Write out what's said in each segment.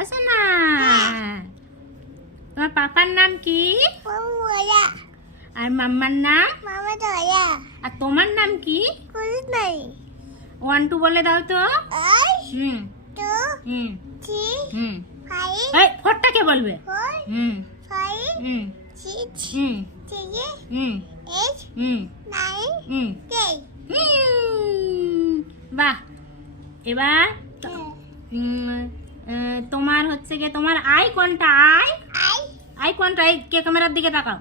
আছে না? তোমার পাপার নাম কি? আর মাম্মার নাম? আর তোমার নাম কি? 1 2 বলে দাও তো। হুম হুম হুম এই 4টা কে বলবে? হুম হুম হুম হুম হুম হুম বাহ। এবার তোমার হচ্ছে গিয়ে তোমার আই কোনটা? আই কোনটা? এই কে ক্যামেরার দিকে তাকাও।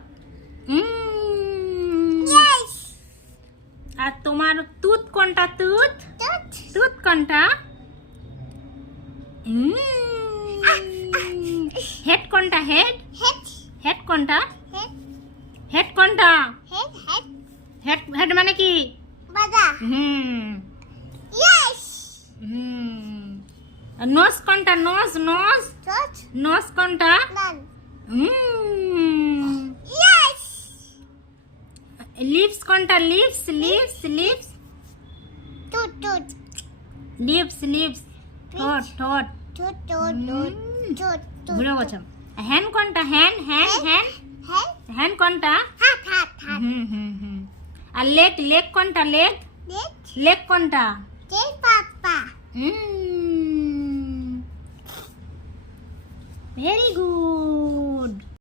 আর তোমার তুত কোনটা? তুত কোনটা? হেড কোনটা? হেড কোনটা? হেড কোনটা? হেড মানে কি? হুম হুম। নোজ কোনটা? নোজ কোনটা? লিপস কোনটা? লিপস ঠোঁট ভুলে গেছো। হ্যান্ড কোনটা? হ্যান্ড কোনটা? আর লেগ কোনটা? লেগ কোনটা? Very good.